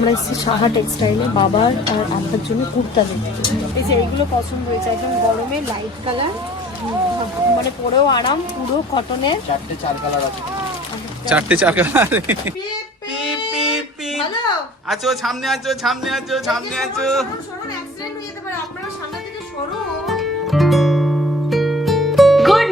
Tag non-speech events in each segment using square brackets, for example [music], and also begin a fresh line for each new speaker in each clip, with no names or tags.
আমরা এসেছি সাহা টেক্সটাইলে বাবার আর আব্বার জন্য কুর্তা দেখতে এই যে এইগুলো পছন্দ হয়েছে একদম গরমে লাইট কালার মানে পরেও আরাম পুরো কটনের
চারটে চার কালার আছে।
চারটে চার কালার আছো সামনে আছো সামনে আছো সামনে আছো।
সরুন অ্যাক্সিডেন্ট হয়ে যেতে পারে আপনারা সামনে থেকে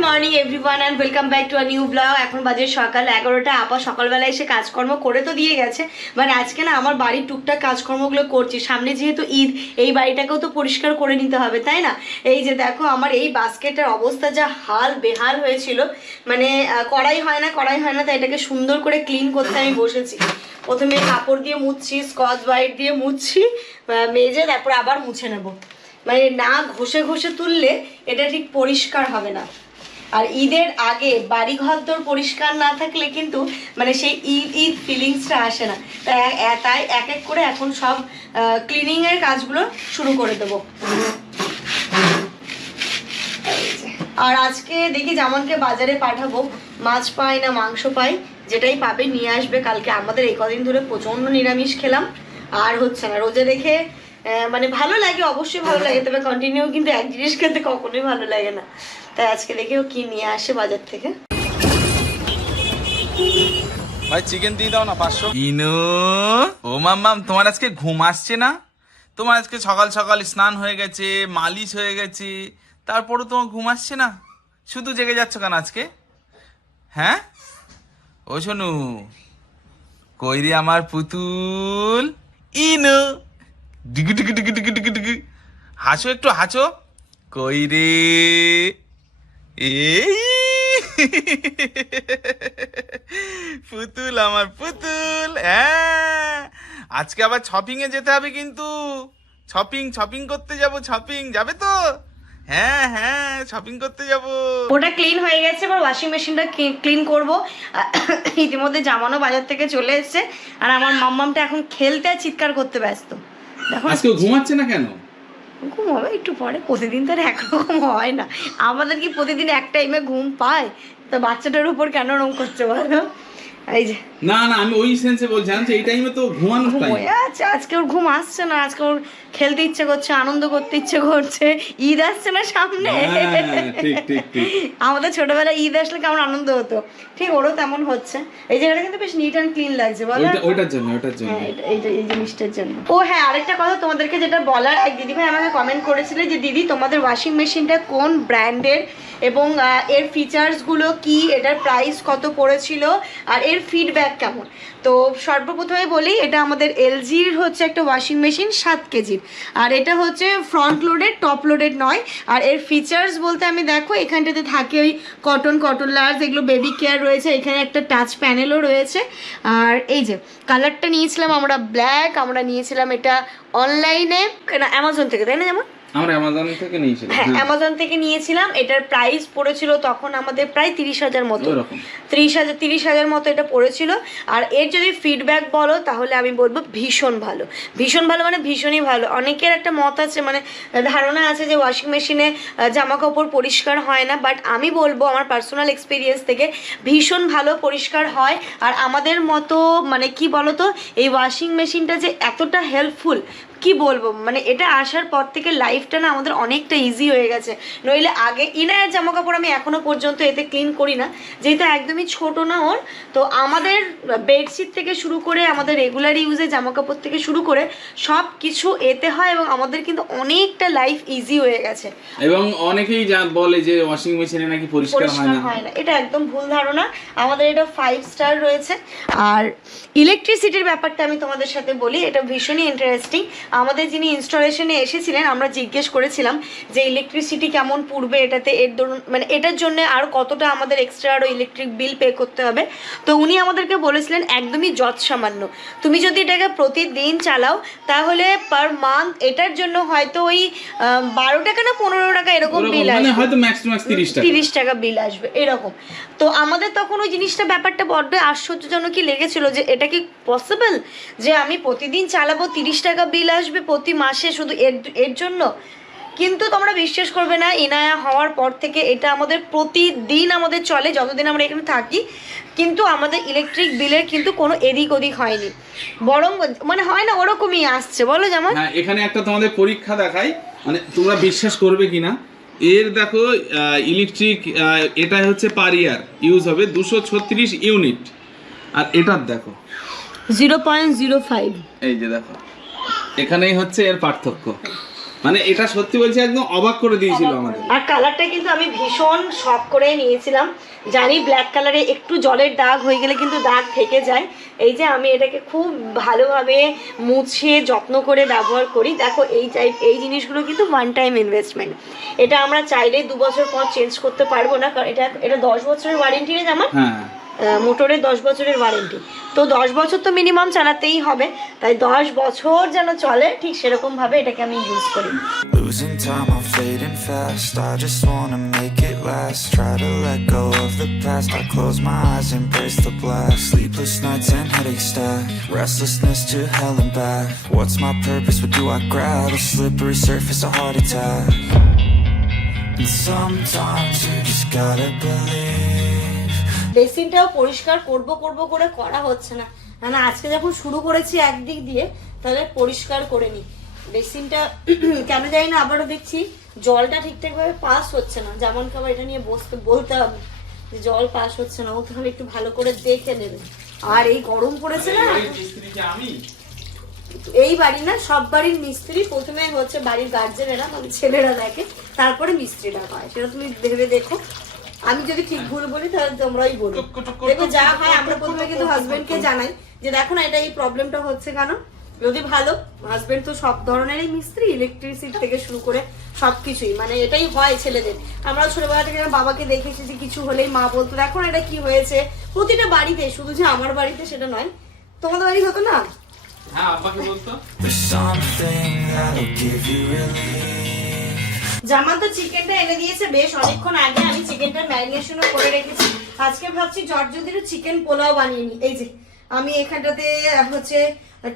morning everyone and welcome back to a new blog এখন বাজে সকাল এগারোটা। আপা সকালবেলা এসে কাজকর্ম করে তো দিয়ে গেছে। বাট আজকে না আমার বাড়ির টুকটাক কাজকর্মগুলো করছি। সামনে যেহেতু ঈদ, এই বাড়িটাকেও তো পরিষ্কার করে নিতে হবে, তাই না? এই যে দেখো, আমার এই বাস্কেটের অবস্থা যা হাল বেহাল হয়েছিল। মানে কড়াই হয় না, কড়াই হয় না, তাই এটাকে সুন্দর করে ক্লিন করতে আমি বসেছি। প্রথমে কাপড় দিয়ে মুছছি, স্কচ ব্রাইট দিয়ে মুছছি মেজে তারপর আবার মুছে নেব। মানে না ঘষে ঘষে তুললে এটা ঠিক পরিষ্কার হবে না। আর ঈদের আগে বাড়ি ঘর দর পরিষ্কার না থাকলে কিন্তু মানে সেই ঈদ ঈদ ফিলিংসটা আসে না। তাই এক এক করে এখন সব ক্লিনিং এর কাজগুলো শুরু করে দেবো। আর আজকে দেখি জামানকে বাজারে পাঠাবো। মাছ পাই না মাংস পাই যেটাই পাবে নিয়ে আসবে। কালকে আমাদের এই কদিন ধরে প্রচণ্ড নিরামিষ খেলাম। আর হচ্ছে না রোজে আহ, মানে ভালো লাগে অবশ্যই ভালো লাগে। তবে কন্টিনিউ কিন্তু এক জিনিস খেতে কখনোই ভালো লাগে না। তাই আজকে দেখি ও কি নিয়ে আসে বাজার থেকে
ভাই চিকেন দিয়ে দাও না পাঁচশো ইনু ও মাম্মাম তোমার আজকে ঘুম আসছে না তোমার আজকে সকাল সকাল স্নান হয়ে গেছে মালিশ হয়ে গেছে তারপরও তোমার ঘুম আসছে না শুধু জেগে যাচ্ছ কেন আজকে হ্যাঁ ও শোনু কই রে আমার পুতুল ইনু ডিগি ডিগি ডিগি ডিগি ডিগি ডিগি হাসো একটু হাসো কই রে এই [laughs] পুতুল আমার পুতুল হ্যাঁ। আজকে আবার শপিং এ যেতে হবে কিন্তু। শপিং শপিং করতে যাব শপিং যাবে তো? হ্যাঁ হ্যাঁ শপিং করতে যাব।
ওটা ক্লিন হয়ে গেছে এবার ওয়াশিং মেশিনটা ক্লিন করব। ইতিমধ্যে জামানো বাজার থেকে চলে এসেছে। আর আমার মাম্মামটা এখন খেলতে আর চিৎকার করতে ব্যস্ত। দেখো
আজকে ঘুমাচ্ছে না কেন?
ঘুম হবে, একটু পরে, প্রতিদিন তো আর একরকম হয় না। আমাদের কি প্রতিদিন এক টাইমে ঘুম পায়? তা বাচ্চাটার উপর কেন রং করছে বলো? এই যে।
না না আমি ওই সেন্সে বলছিলাম যে এই টাইমে তো ঘুমানোর টাইম
আছে আজকে ওর ঘুম আসছে না আজকে ওর খেলতে ইচ্ছে করছে আনন্দ করতে ইচ্ছে করছে ঈদ আসছে না সামনে?
হ্যাঁ, ঠিক ঠিক ঠিক।
আমাদের ছোটবেলায় ঈদ আসলে কেমন আনন্দ হতো। ঠিক ওরও তেমন হচ্ছে। এই জায়গাটা কিন্তু বেশ নিট অ্যান্ড ক্লিন লাগছে বলো।
ওইটার জন্য ওইটার জন্য।
হ্যাঁ, এই জিনিসটার জন্য। ও হ্যাঁ আরেকটা কথা তোমাদেরকে যেটা বলার এক দিদিভাই আমাকে কমেন্ট করেছিল যে দিদি তোমাদের ওয়াশিং মেশিনটা কোন ব্র্যান্ডের এবং এর ফিচার্সগুলো কি? এটার প্রাইস কত পড়েছিল? আর এর ফিডব্যাক কেমন? তো সর্বপ্রথমে বলি, এটা আমাদের এলজির হচ্ছে একটা ওয়াশিং মেশিন সাত কেজির আর এটা হচ্ছে ফ্রন্ট লোডেড টপ লোডেড নয়। আর এর ফিচার্স বলতে আমি দেখো, এখানটাতে থাকে ওই কটন কটন লার্জ এগুলো বেবি কেয়ার রয়েছে। এখানে একটা টাচ প্যানেলও রয়েছে। আর এই যে কালারটা নিয়েছিলাম আমরা ব্ল্যাক আমরা নিয়েছিলাম এটা অনলাইনে অ্যামাজন থেকে, তাই না, যেমন?
আমরা অ্যামাজন থেকে নিয়েছিলাম।
হ্যাঁ অ্যামাজন থেকে নিয়েছিলাম। এটার প্রাইস পড়েছিল তখন আমাদের প্রায় তিরিশ হাজার মতো। ত্রিশ হাজার তিরিশ হাজার মতো এটা পড়েছিল। আর এর যদি ফিডব্যাক বলো তাহলে আমি বলব ভীষণ ভালো। ভীষণ ভালো মানে ভীষণই ভালো। অনেকের একটা মত আছে মানে ধারণা আছে যে ওয়াশিং মেশিনে জামা কাপড় পরিষ্কার হয় না। বাট আমি বলব আমার পার্সোনাল এক্সপিরিয়েন্স থেকে ভীষণ ভালো পরিষ্কার হয়। আর আমাদের মতো মানে কি বলতো এই ওয়াশিং মেশিনটা যে এতটা হেল্পফুল কি বলব? মানে এটা আসার পর থেকে লাইফটা না আমাদের অনেকটা ইজি হয়ে গেছে। নইলে আগে ইনায়ের জামা কাপড় আমি এখনও পর্যন্ত এতে ক্লিন করি না। যেহেতু একদমই ছোট না ওর তো আমাদের বেডশিট থেকে শুরু করে আমাদের রেগুলার ইউজে জামা কাপড় থেকে শুরু করে সব কিছু এতে হয় এবং আমাদের কিন্তু অনেকটা লাইফ ইজি হয়ে গেছে।
এবং অনেকেই যা বলে যে ওয়াশিং মেশিনে নাকি পরিষ্কার হয় না।
হয় না। এটা একদম ভুল ধারণা। আমাদের এটা ফাইভ স্টার রয়েছে। আর ইলেকট্রিসিটির ব্যাপারটা আমি তোমাদের সাথে বলি। এটা ভীষণই ইন্টারেস্টিং আমাদের যিনি ইনস্টলেশনে এসেছিলেন আমরা জিজ্ঞেস করেছিলাম যে ইলেকট্রিসিটি কেমন পড়বে এটাতে এর ধরুন মানে এটার জন্য আর কতটা আমাদের এক্সট্রা আরও ইলেকট্রিক বিল পে করতে হবে। তো উনি আমাদেরকে বলেছিলেন একদমই যৎ সামান্য তুমি যদি এটাকে প্রতিদিন চালাও তাহলে পার মান্থ এটার জন্য হয়তো ওই বারো টাকা না পনেরো টাকা এরকম বিল
মানে
আসবে।
হয়তো তিরিশ টাকা।
তিরিশ টাকা বিল আসবে এরকম। তো আমাদের তখন ওই জিনিসটা ব্যাপারটা বড্ড আশ্চর্যজনকই লেগেছিল যে এটা কি পসিবল যে আমি প্রতিদিন চালাবো তিরিশ টাকা বিল আসবে প্রতি মাসে শুধু এর এর জন্য? কিন্তু তোমরা বিশ্বাস করবে না ইনায়া হওয়ার পর থেকে এটা আমাদের প্রতিদিন আমাদের চলে যতদিন আমরা এখানে থাকি। কিন্তু আমাদের ইলেকট্রিক বিলের কিন্তু কোনো এদিক ওদিক হয়নি। বরং মানে হয় না ওরকমই আসছে। বলো যেমন
হ্যাঁ এখানে একটা তোমাদের পরীক্ষা দেখাই। মানে তোমরা বিশ্বাস করবে কিনা? এর দেখো ইলেকট্রিক এটা হচ্ছে পার ইয়ার ইউজ হবে দুশো ছত্রিশ ইউনিট আর এটার দেখো।
Zero point zero five.
এই যে দেখো। এখানেই হচ্ছে এর পার্থক্য। মানে এটা সত্যি বলছি একদম অবাক করে দিয়েছিল আমাদের।
আর কালারটা কিন্তু আমি ভীষণ শখ করে নিয়েছিলাম। জানি ব্ল্যাক কালারে একটু জলের দাগ হয়ে গেলে কিন্তু দাগ থেকে যায়। এই যে আমি এটাকে খুব ভালোভাবে মুছে যত্ন করে ব্যবহার করি। দেখো এই টাইপ এই জিনিসগুলো কিন্তু ওয়ান টাইম ইনভেস্টমেন্ট এটা আমরা চাইলে দু বছর পর চেঞ্জ করতে পারব না কারণ এটা এটা দশ বছরের ওয়ারেন্টি আমার
হ্যাঁ।
মোটরের দশ বছরের ওয়ারেন্টি তো দশ বছর তো মিনিমাম চালাতেই হবে তাই দশ বছর যেন চলে ঠিক সেরকমভাবে এটাকে আমি ইউজ করি
Losing time, I'm fading fast. I just wanna make it last. Try to let go of the past. I close my eyes, embrace the blast. Sleepless nights and headaches stack. Restlessness to hell and back. What's my purpose? What do I grab? A slippery surface, a heart attack. And sometimes you just gotta believe.
বেসিনটাও পরিষ্কার করব করব করে করা হচ্ছে না। মানে আজকে যখন শুরু করেছি একদিক দিয়ে তাহলে পরিষ্কার করে নি বেসিনটা [clears throat] কেন জানি না আবারও দেখছি জলটা ঠিকঠাকভাবে পাস হচ্ছে না। যেমন আবার এটা নিয়ে বসতে বলতে হবে যে জল পাস হচ্ছে না। ও তাহলে একটু ভালো করে দেখে নেবে। আর এই গরম পড়েছে না? এই বাড়ি না সব বাড়ির মিস্ত্রি। প্রথমে হচ্ছে বাড়ির গার্জেনেরা মানে ছেলেরা দেখে। তারপরে মিস্ত্রিরা হয় সেটা তুমি ভেবে দেখো। আমি যদি ঠিক ভুল বলি তাহলে তোমরাই বলো। দেখো যা হয় আমরা প্রথমে কিন্তু হাজবেন্ডকে জানাই যে দেখো না এটা এই প্রবলেমটা হচ্ছে কেন? যদি ভালো হাজবেন্ড তো সব ধরনেরই মিস্ত্রি ইলেকট্রিসিটি থেকে শুরু করে সবকিছুই। মানে এটাই হয় ছেলেদের। আমরা ছোটবেলা থেকে বাবাকে দেখেছি যে কিছু হলেই মা বলতো দেখো এটা কি হয়েছে? প্রতিটা বাড়িতে শুধু যে আমার বাড়িতে সেটা নয় তোমাদের বাড়ি হতো না?
হ্যাঁ আব্বাকে বলতো।
জামা তো চিকেনটা এনে দিয়েছে বেশ অনেকক্ষণ আগে, আমি চিকেনটা ম্যারিনেশনও করে রেখেছি। আজকে ভাবছি জর্জদিরও চিকেন পোলাও বানিয়ে নিই। এই যে আমি এখানটাতে হচ্ছে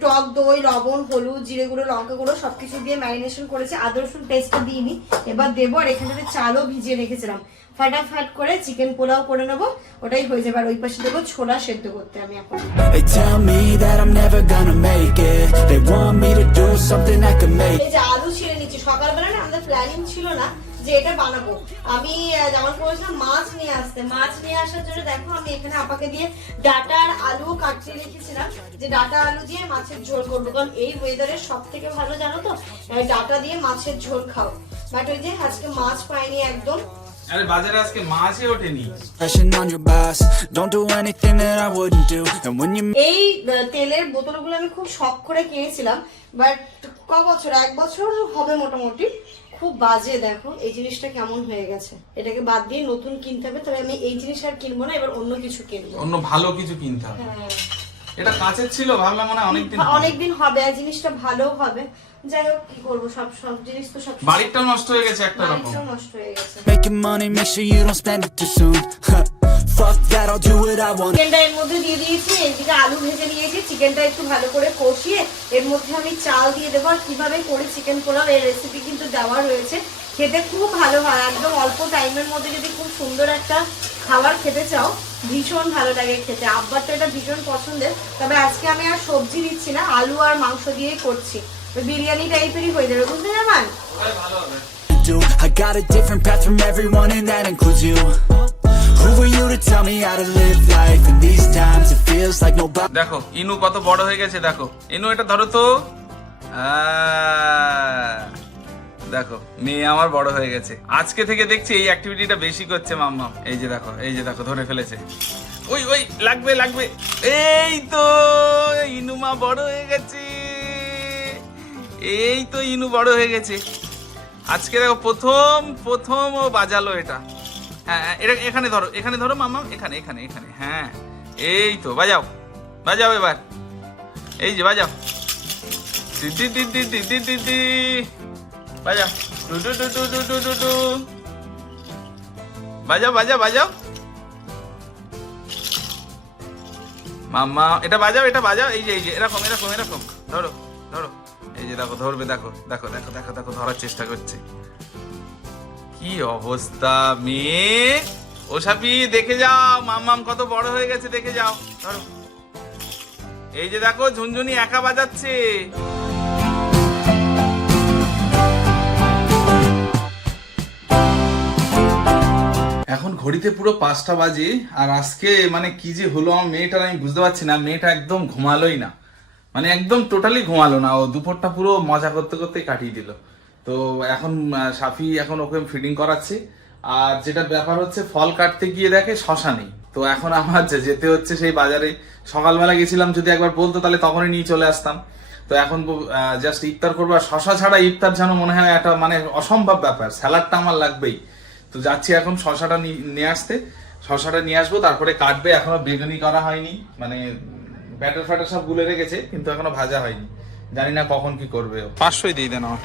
টক দই লবণ হলুদ জিরে গুঁড়ো লঙ্কা গুঁড়ো সবকিছু দিয়ে ম্যারিনেশন করেছি। আদা রসুন পেস্টটা দিইনি। এবার দেবো আর এখানটাতে চালও ভিজিয়ে রেখেছিলাম। ফাটাফাট করে চিকেন পোলাও করে নেব। ওটাই হয়ে যাবে। আর ওই পাশে দেবো ছোলা সেদ্ধ করতে আমি এখন। এই যে আলু ছিঁড়ে নিচ্ছি। সকালবেলা না আমাদের প্ল্যানিং ছিল না। যে এটা বানাবো। আমি যেমন করেছিলাম মাছ নিয়ে আসতে। মাছ নিয়ে আসার জন্য দেখো আমি এখানে আপাকে দিয়ে ডাটা আর আলু কাটতে রেখেছিলাম। যে ডাটা আলু দিয়ে মাছের ঝোল করব। কারণ এই ওয়েদারের সব থেকে ভালো জানো তো? ডাটা দিয়ে মাছের ঝোল খাও। বাট ওই যে আজকে মাছ পাইনি একদম।
আরে বাজারে আজকে মাছই ওঠেনি।
এই তেলের বোতলগুলো আমি খুব শখ করে কিনেছিলাম বাট ক বছর? এক বছর হবে মোটামুটি। খুব বাজে দেখো। এই জিনিসটা কেমন হয়ে গেছে? এটাকে বাদ দিয়ে নতুন কিনতে হবে তবে আমি এই জিনিস আর কিনবো না এবার অন্য কিছু কিনবো।
অন্য ভালো কিছু কিনতে হবে।
হ্যাঁ।
এটা কাঁচের ছিল ভাবলাম মনে অনেকদিন
অনেকদিন হবে এই জিনিসটা ভালো হবে। যাই হোক কি করব সব সব জিনিস তো সব
বাড়িটাও নষ্ট হয়ে গেছে একটা রকম।
বাড়িটাও নষ্ট হয়ে গেছে। [laughs]
Fuck that, I'll do what I want.
চিকেনটা এর মধ্যে দিয়ে দিয়েছি এদিকে আলু ভেজে নিয়েছি চিকেনটা একটু ভালো করে কষিয়ে এর মধ্যে আমি চাল দিয়ে দেবো আর কীভাবে করি চিকেন পোলাও এর রেসিপি কিন্তু দেওয়া রয়েছে খেতে খুব ভালো হয় একদম অল্প টাইমের মধ্যে যদি খুব সুন্দর একটা খাবার খেতে চাও ভীষণ ভালো লাগে খেতে আব্বার তো এটা ভীষণ পছন্দের তবে আজকে আমি আর সবজি দিচ্ছি না আলু আর মাংস দিয়েই করছি বিরিয়ানি টাইপেরই হয়ে যাবে বুঝতে জামান
ভালো হবে
do. I got a different path from everyone, and that includes you.
দেখো, ইনু কত বড় হয়ে গেছে, দেখো। ইনু, এটা ধরো তো। দেখো, মেয়ে আমার বড় হয়ে গেছে। আজকে থেকে দেখছি এই অ্যাক্টিভিটিটা বেশি করছে মাম্মা এই যে দেখো, এই যে দেখো, ধরে ফেলেছে। ওই ওই, লাগবে লাগবে। এই তো ইনুমা বড় হয়ে গেছে। এই তো ইনু বড় হয়ে গেছে। আজকে দেখো, প্রথম প্রথম ও বাজালো এটা। হ্যাঁ, হ্যাঁ এটা এখানে ধরো এখানে ধরো মামা, এখানে এখানে এখানে হ্যাঁ। এই তো, বাজাও বাজাও এবার। এই যে, বাজাও। দিদি দিদি দিদি দিদি বাজাও। ডু ডু ডু ডু ডু ডু বাজাও বাজাও বাজাও। মাম্মা এটা বাজাও এটা বাজাও। এই যে এই যে, এরকম এরকম এরকম। ধরো ধরো। এই যে, দেখো, ধরবে, দেখো দেখো দেখো দেখো দেখো, ধরার চেষ্টা করছে। কি অবস্থা মেয়ে? ও সাপি দেখে যাও, মাম্মাম কত বড় হয়ে গেছে, দেখে যাও। এই যে দেখো, ঝুনঝুনি একা বাজাচ্ছে। এখন ঘড়িতে পুরো পাঁচটা বাজে, আর আজকে মানে কি যে হলো আমার মেয়েটার আমি বুঝতে পারছি না, মেয়েটা একদম ঘুমালোই না। মানে একদম টোটালি ঘুমালো না, ও দুপুরটা পুরো মজা করতে করতে কাটিয়ে দিল। তো এখন সাফি এখন ওকে ফিডিং করাচ্ছি। আর যেটা ব্যাপার হচ্ছে, ফল কাটতে গিয়ে দেখে শশা নেই তো এখন আমার যেতে হচ্ছে সেই বাজারে। সকালবেলা গেছিলাম, যদি একবার বলতো তাহলে তখনই নিয়ে চলে আসতাম। তো এখন জাস্ট ইফতার করব। আর শশা ছাড়া ইফতার যেন মনে হয় একটা মানে অসম্ভব ব্যাপার। স্যালাডটা আমার লাগবেই। তো যাচ্ছি এখন শশাটা নিয়ে আসতে। শশাটা নিয়ে আসব, তারপরে কাটবে। এখনও বেগুনি করা হয়নি। মানে ব্যাটার ফ্যাটার সব গুলে রেখেছে, কিন্তু এখনও ভাজা হয়নি। জানি না কখন কি করবে পাঁচশোই দিয়ে দেন আমার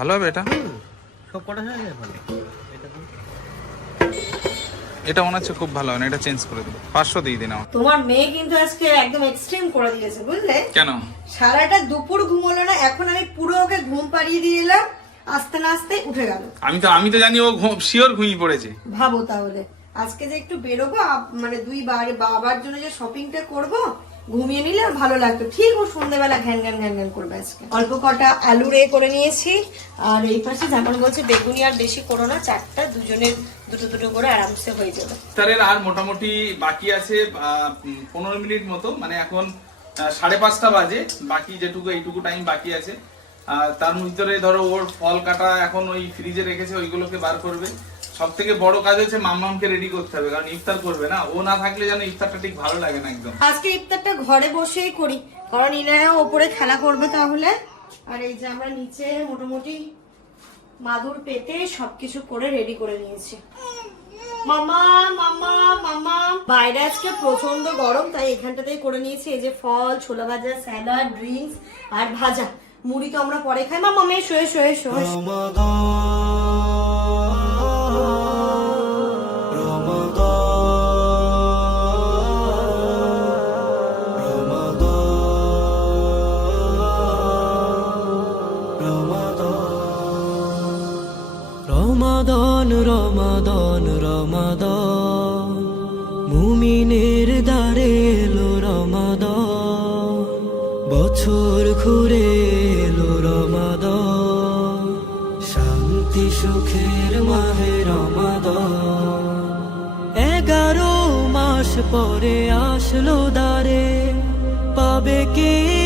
ভালো হবে এটা?
সব কটা হয়ে যায় ভালো। এটা
মনে হচ্ছে খুব ভালো হবে না এটা চেঞ্জ করে দেবো। পাঁচশো দিয়ে দিন আমার
তোমার মেয়ে কিন্তু আজকে একদম এক্সট্রিম করে দিয়েছে বুঝলে?
কেন?
সারাটা দুপুর ঘুমোলো না এখন আমি পুরো ওকে ঘুম পাড়িয়ে দিয়ে এলাম আস্তে না আস্তে উঠে গেল।
আমি তো আমি তো জানি ও শিওর ঘুমিয়ে পড়েছে।
ভাবো তাহলে আজকে যে একটু বেরোবো আপ- মানে দুই বাড়ি বাবার জন্য যে শপিংটা করব ঘুমিয়ে নিলে ভালো লাগতো। ঠিক ও সন্ধ্যেবেলা ঘ্যান ঘ্যান ঘ্যান ঘ্যান করবে আজকে। অল্প কটা আলু রে করে নিয়েছি। আর এই পাশে যেমন বলছে, বেগুনি আর বেশি করো না, চারটা, দুজনের দুটো দুটো করে আরামসে হয়ে যাবে।
ইফতারের আর মোটামুটি বাকি আছে পনেরো মিনিট মতো। মানে এখন সাড়ে পাঁচটা বাজে। বাকি যেটুকু, এইটুকু টাইম বাকি আছে। তার ভিতরে ধরো ওর ফল কাটা এখন ওই ফ্রিজে রেখেছে, ওইগুলোকে বার করবে। সব থেকে বড় কাজ হচ্ছে মাম্মামকে রেডি করতে হবে কারণ ইফতার করবে না। ও না থাকলে যেন ইফতারটা ঠিক ভালো লাগে না একদম।
আজকে ইফতারটা ঘরে বসেই করি কারণ ইনায়া ওপরে খেলা করবে তাহলে। আর এই যে আমরা নিচে মোটামুটি মাদুর পেতে সবকিছু করে রেডি করে নিয়েছি। মামা মামা মামা। বাইরে আজকে প্রচণ্ড গরম তাই এখানটাতেই করে নিয়েছি। এই যে ফল ছোলা ভাজা স্যালাড ড্রিঙ্কস আর ভাজা। মুড়ি তো আমরা পরে খাই। মামা মেয়ে শোয়ে শোয়ে শোয়ে
রমাদন রমাদন। মুমিনের দ্বারে এলো রমাদন। বছর ঘুরে এলো রমাদন। শান্তি সুখের মাহে রমাদন। এগারো মাস পরে আসলো দারে পাবে কি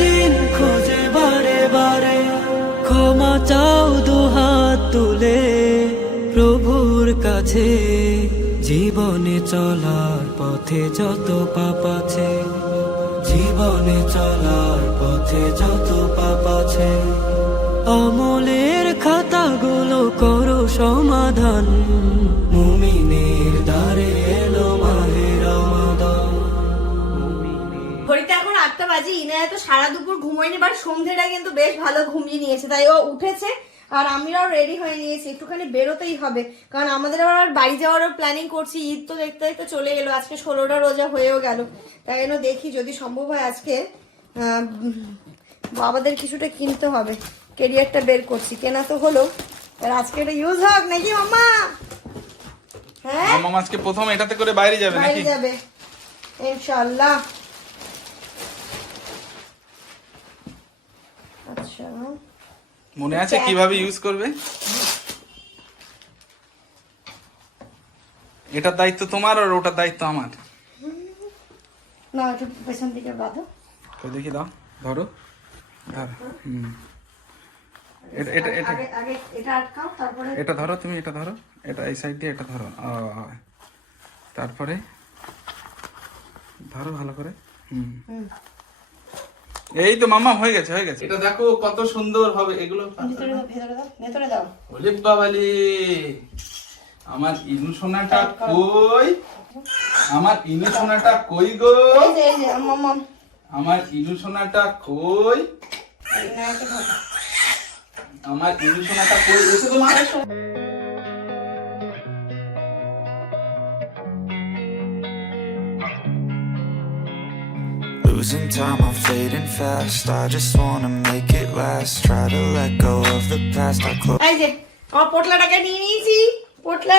দিন বারে বারে? ক্ষমা তুলে প্রভুর কাছে। জীবনে চলার পথে যত পাপ আছে, জীবনে চলার পথে যত পাপ আছে। অমলের খাতাগুলো করো সমাধান, মুমিনের
আটটা বাজে ইনায়া তো সারা দুপুর ঘুমোয়নি বাট সন্ধ্যেটা কিন্তু বেশ ভালো ঘুমিয়ে নিয়েছে তাই ও উঠেছে আর আমরাও রেডি হয়ে নিয়েছি একটুখানি বেরোতেই হবে কারণ আমাদের আবার বাড়ি যাওয়ারও প্ল্যানিং করছি ঈদ তো দেখতে দেখতে চলে এলো আজকে ষোলোটা রোজা হয়েও গেল তাই জন্য দেখি যদি সম্ভব হয় আজকে বাবাদের কিছুটা কিনতে হবে কেরিয়ারটা বের করছি কেনা তো হলো আর আজকে এটা ইউজ হোক নাকি মামা হ্যাঁ?
মাম্মাম আজকে প্রথম এটাতে করে বাইরে যাবে নাকি?
বাইরে যাবে ইনশাল্লাহ আচ্ছা।
মনে আছে কীভাবে ইউজ করবে? এটার দায়িত্ব তোমার আর ওটার দায়িত্ব আমার?
না একটু পেছন দিকে বাঁধো।
কই দেখি দাও ধরো। ধর হুম। এটা এটা এটা
আগে আগে এটা আটকাও তারপরে
এটা ধরো তুমি এটা ধরো। এটা এই সাইড দিয়ে এটা ধরো। তারপরে ধরো ভালো করে। হুম। এই তো মামা হয়ে গেছে হয়ে গেছে। এটা দেখো কত সুন্দর হবে এগুলো
ভিতরে দাও ভেতরে দাও
ওলে বাবালে। আমার ইনু সোনাটা কই? আমার ইনু সোনাটা কই গো? আমার ইনু সোনাটা কই। আমার ইনু সোনাটা কই? এসে তো মা।
Losing time, I'm fading fast. I just wanna make it last. Try to let go of the past. I close.
এই যে আমার পোটলাটাকে নিয়ে নিয়েছি পোটলা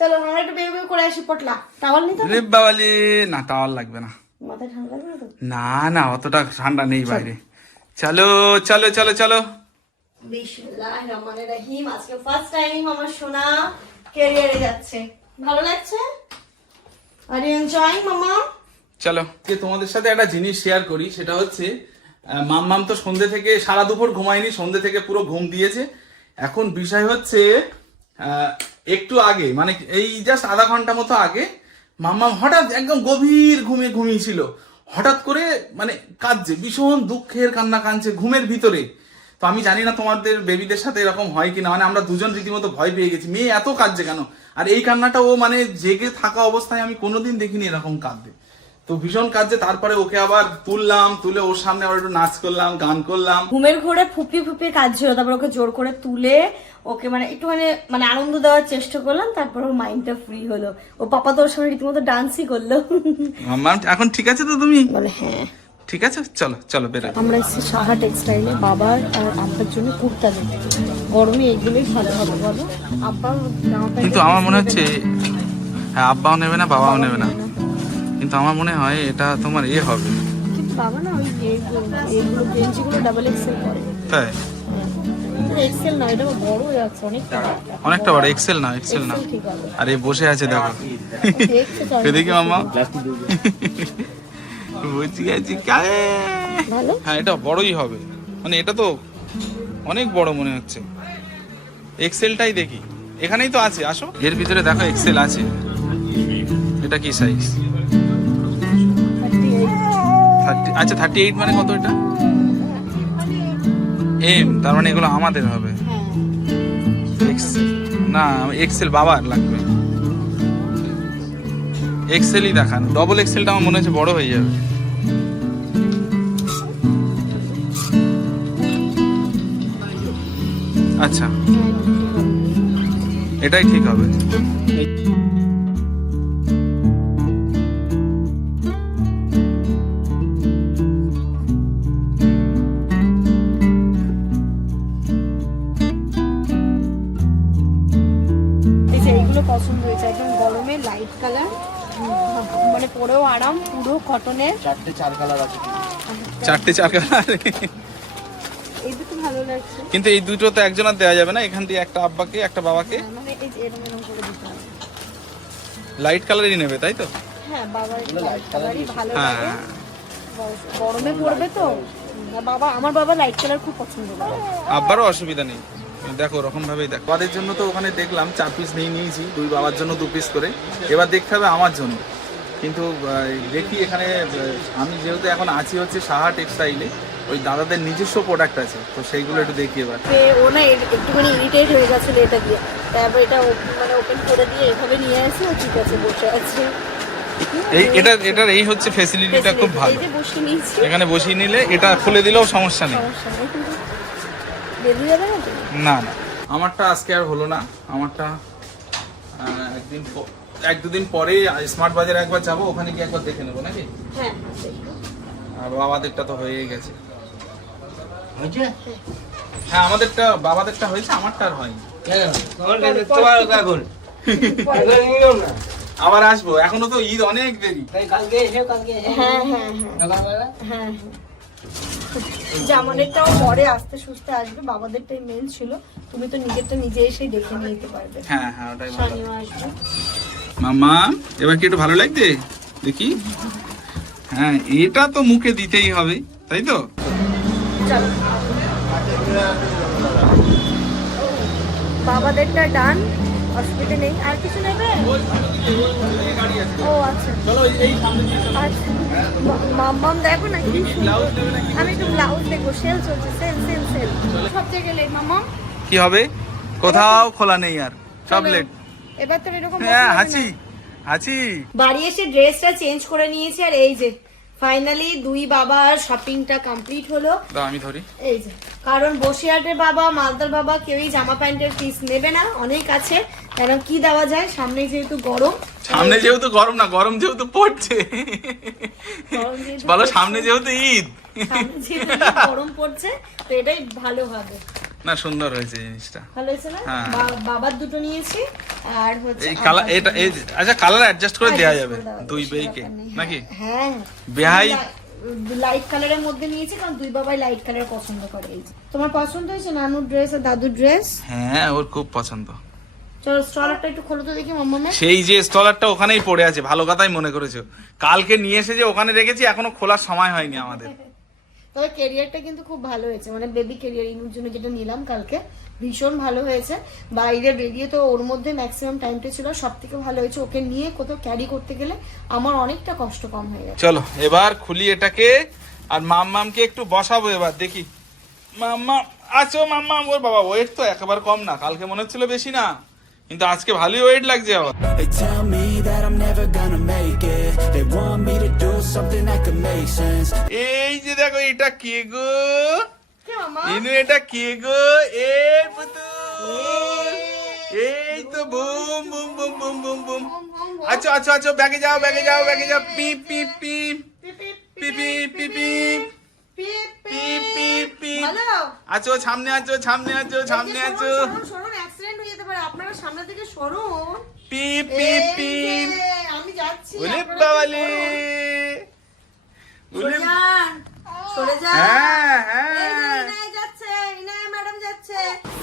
চলো আমরা একটু বেউ করে আসি পোটলা টাওয়াল নিতে?
রে বাবালে না টাওয়ার লাগবে না
মাথায় ঠান্ডা লাগবে না তো
না না অতটা ঠান্ডা নেই বাইরে চলো চলো চলো চলো
বিসমিল্লাহির রহমানির রহিম আজকে ফার্স্ট টাইম আমার সোনা ক্যারিয়ারে যাচ্ছে ভালো লাগছে আর এনজয় মামা
চলো। যে তোমাদের সাথে একটা জিনিস শেয়ার করি, সেটা হচ্ছে মাম্মাম তো সন্ধ্যে থেকে সারা দুপুর ঘুমায়নি সন্ধ্যে থেকে পুরো ঘুম দিয়েছে। এখন বিষয় হচ্ছে একটু আগে মানে এই জাস্ট আধা ঘণ্টা মতো আগে, মাম্মাম হঠাৎ একদম গভীর ঘুমে ঘুমিয়েছিল। হঠাৎ করে মানে কাঁদছে, ভীষণ দুঃখের কান্না কাঁদছে ঘুমের ভিতরে। তো আমি জানি না তোমাদের বেবিদের সাথে এরকম হয় কিনা মানে আমরা দুজন রীতিমতো ভয় পেয়ে গেছি। মেয়ে এত কাঁদছে কেন? আর এই কান্নাটা ও মানে জেগে থাকা অবস্থায় আমি কোনোদিন দেখিনি এরকম কাঁদবে তো ভীষণ কাঁদছে তারপরে ওকে আবার তুললাম তুলে ওর সামনে আবার একটু নাচ করলাম গান করলাম।
ঘুমের ঘোরে ফুপিয়ে ফুপিয়ে কাজ ছিল তারপর ওকে জোর করে তুলে ওকে মানে একটুখানি মানে মানে আনন্দ দেওয়ার চেষ্টা করলাম তারপর ওর মাইন্ডটা ফ্রি হলো। ও পাপা তো ওর সঙ্গে রীতিমতো ডান্সই করল।
মাম্মাম এখন ঠিক আছে তো তুমি?
বলে হ্যাঁ।
ঠিক আছে? চলো চলো বেরো।
আমরা এসেছি সাহা টেক্সটাইলে বাবার আর আব্বার জন্য কুর্তা নিতে গরমে এগুলোই ভালো হবে বলো? আব্বা
কিন্তু আমার মনে হচ্ছে হ্যাঁ আব্বাও নেবে না বাবাও নেবে না। কিন্তু আমার মনে হয় এটা তোমার এ হবে।
কিন্তু বাবা না ওই এগুলো এগুলো ডাবল এক্সেল করে।
তাই?
এক্সেল না এটা বড় যাচ্ছে অনেক
অনেকটা বড় এক্সেল না এক্সেল না। আর এ বসে আছে দেখো। [laughs] এদিকে মামা বুঝি গেছি হ্যাঁ এটা বড়ই হবে। মানে এটা তো অনেক বড় মনে হচ্ছে। এক্সেলটাই দেখি। এখানেই তো আছে আসো। এর ভিতরে দেখো এক্সেল আছে। এটা কি সাইজ থার্টি আচ্ছা থার্টি এইট মানে কত এটা? এম তার মানে এগুলো আমাদের হবে। না এক্সেল বাবার লাগবে। এক্সেলই দেখান। ডবল এক্সেলটা আমার মনে হচ্ছে বড় হয়ে যাবে। আচ্ছা। এটাই ঠিক হবে।
এই পছন্দ হয়েছে একদম গরমে লাইট কালার মানে পরেও আরাম পুরো কটনের
চারটে চার কালার
এই দুটো ভালো লাগছে।
কিন্তু এই দুটো তো একজনের দেওয়া যাবে না এখান থেকে একটা আব্বাকে একটা বাবাকে।
মানে এই এরকম এরকম করে দিতে হবে।
লাইট কালারই নেবে তাই তো?
হ্যাঁ বাবার লাইট কালারই ভালো
হ্যাঁ।
লাগে। গরমে পড়বে তো? বাবা আমার বাবা লাইট কালার খুব পছন্দ করে।
আব্বারও অসুবিধা নেই। দেখো ওরকম ভাবেই দেখো। বাবার জন্য তো ওখানে দেখলাম চার পিস নিয়ে নিয়েছি দুই বাবার জন্য দু পিস করে। এবার দেখতে হবে আমার জন্য। কিন্তু দেখি এখানে আমি যেহেতু এখন আছি হচ্ছে সাহা টেক্সটাইলে ওই দাদাদের নিজস্ব প্রোডাক্ট আছে তো সেইগুলো একটু দেখি এবার।
ও না একটুখানি ইরিটেট হয়ে গেছিল এটা দিয়ে। তারপর এটা মানে ওপেন করে দিয়ে এভাবে নিয়ে আসি ঠিক আছে বসে আছে।
এই এটা এটার এই হচ্ছে ফেসিলিটিটা খুব ভালো। এখানে বসিয়ে নিলে এটা খুলে দিলেও সমস্যা নেই।
বেরিয়ে যাবে না
না না। আমারটা আজকে আর হলো না। আমারটা একদিন এক দুদিন পরে স্মার্ট বাজারে একবার যাব ওখানে গিয়ে একবার দেখে নেব নাকি?
হ্যাঁ
আর বাবাদেরটা তো হয়েই গেছে। হ্যাঁ আমাদেরটা বাবাদেরটা হয়েছে আমারটা আর হয়নি। আবার আসব। এখনও তো ঈদ অনেক দেরি।
হ্যাঁ হ্যাঁ হ্যাঁ। হ্যাঁ জামানেরটাও পরে আস্তে সুস্থে আসবে বাবাদেরটাই মেন ছিল। তুমি তো নিজেরটা নিজে এসেই দেখে নিয়ে যেতে পারবে।
হ্যাঁ হ্যাঁ ওটাই ভালো। মামা এবার কি একটু ভালো লাগছে? দেখি। হ্যাঁ এটা তো মুখে দিতেই হবে তাই তো?
বাবাদেরটা ডান অসুবিধা নেই। আর কিছু নেবে ও আচ্ছা।
চলো এই- এই সামনে দিয়ে চলো।
আচ্ছা মাম্মাম দেখো না কি সুন্দর। আমি একটু ব্লাউজ দেখব। সেল চলছে সেল সেল সেল সব জায়গায় লেট মাম্মাম
কি হবে? কোথাও খোলা নেই আর। সব লেট
এবার তো এরকম
হ্যাঁ হাঁচি হাঁচি।
বাড়ি এসে ড্রেসটা চেঞ্জ করে নিয়েছি আর এই যে ফাইনালি দুই বাবার শপিংটা কমপ্লিট হলো।
দাও আমি ধরি।
এই যে কারণ বসিরহাটের বাবা মালদার বাবা কেউই জামা প্যান্টের পিস নেবে না অনেক আছে। কারণ কি দেওয়া যায়? সামনে যেহেতু গরম।
সামনে যেহেতু গরম না গরম যেহেতু পড়ছে। বলো সামনে যেহেতু ঈদ।
গরম পড়ছে তো এটাই ভালো হবে।
না সুন্দর হয়েছে জিনিসটা।
ভালো হয়েছে না?
হ্যাঁ।
বাবার দুটো নিয়েছি আর হচ্ছে
এই কালার এটা এই আচ্ছা কালার অ্যাডজাস্ট করে দেওয়া যাবে দুই বেইকে নাকি?
হ্যাঁ
বেহাই।
লাইট কালারের মধ্যে নিয়েছি কারণ দুই বাবাই লাইট কালার পছন্দ করে। তোমার পছন্দ হয়েছে নানুর ড্রেস আর দাদুর ড্রেস
হ্যাঁ ওর খুব পছন্দ। সেই যে স্টলারটা ওখানেই পড়ে আছে ভালো কথাই মনে করেছ। কালকে নিয়ে এসে যে ওখানে রেখেছি এখনও খোলার সময় হয়নি আমাদের। [laughs]
তবে ক্যারিয়ারটা কিন্তু খুব ভালো হয়েছে মানে বেবি ক্যারিয়ার ইনুর জন্য যেটা নিলাম কালকে ভীষণ ভালো হয়েছে। বাইরে বেরিয়ে তো ওর মধ্যে ম্যাক্সিমাম টাইমটা ছিল সব থেকে ভালো হয়েছে ওকে নিয়ে কোথাও ক্যারি করতে গেলে আমার অনেকটা কষ্ট কম হয়ে গেছে।
চলো এবার খুলি এটাকে আর মাম্মামকে একটু বসাবো এবার দেখি। মাম্মা আছো মাম্মাম ওর বাবা ওয়েট তো একেবারে কম না কালকে মনে হচ্ছিল বেশি না। কিন্তু আজকে ভালোই ওয়েট লাগছে
sense.
এই যে দেখো এটা কে গো? ইনু এটা কে গো? এ পুতুল এই তো boom boom boom boom boom boom. আচ্ছা আচ্ছা আচ্ছা ব্যাগে যাও ব্যাগে যাও ব্যাগে যাও। পিপ পি পিপ পিপ পিপ পি পিপ পিপ পিপ পিপ
ভালো।
আছো সামনে আছো সামনে আছো সামনে আছো
সরুন সরুন অ্যাক্সিডেন্ট হয়ে যেতে সামনে থেকে
পিপ
এই
পিপ পিপ।
আমি যাচ্ছি
বাবালে
সরে সরে
হ্যাঁ
যে
হ্যাঁ
ইনায় যাচ্ছে ইনায় ম্যাডাম যাচ্ছে।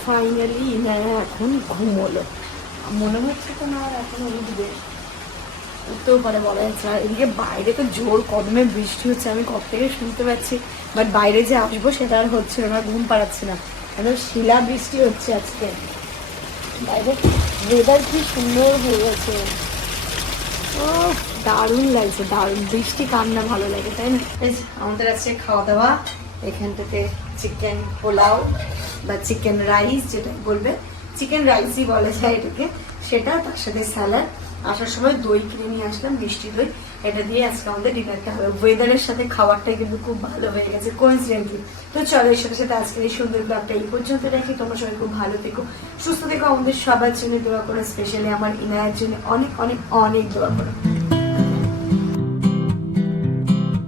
ফাইনালি ইনায়া এখন ঘুমোলো। মনে হচ্ছে তো না আর এখন উঠবে। উঠতেও পারে বলা যাচ্ছে আর এদিকে বাইরে তো জোর কদমে বৃষ্টি হচ্ছে আমি কত থেকে শুনতে পাচ্ছি। বাট বাইরে যে আসব সেটা আর হচ্ছে না ঘুম পাড়াচ্ছে না। একদম শিলা বৃষ্টি হচ্ছে আজকে। বাইরে ওয়েদার কি সুন্দর হয়ে গেছে ও দারুণ লাগছে, দারুণ। বৃষ্টি, কান্না ভালো লাগে, তাই না? আমাদের আছে খাওয়া দাওয়া এখান থেকে চিকেন পোলাও বা চিকেন রাইস যেটা বলবে চিকেন রাইসই বলা যায় এটাকে, সেটা তার সাথে স্যালাড আসার সময় দই কিনে নিয়ে আসলাম, মিষ্টি দই। এটা দিয়ে আজকে আমাদের ডিনারটা হবে। ওয়েদারের সাথে খাবারটা কিন্তু খুব ভালো হয়ে গেছে কোইন্সিডেন্টলি তো চলো এর সাথে সাথে আজকের এই সুন্দর ব্লগটা এই পর্যন্ত রাখি। তোমরা সবাই খুব ভালো থেকো, সুস্থ থেকো। আমাদের সবার জন্য দোয়া করো স্পেশালি আমার ইনায়ের জন্য। অনেক অনেক অনেক দোয়া করো।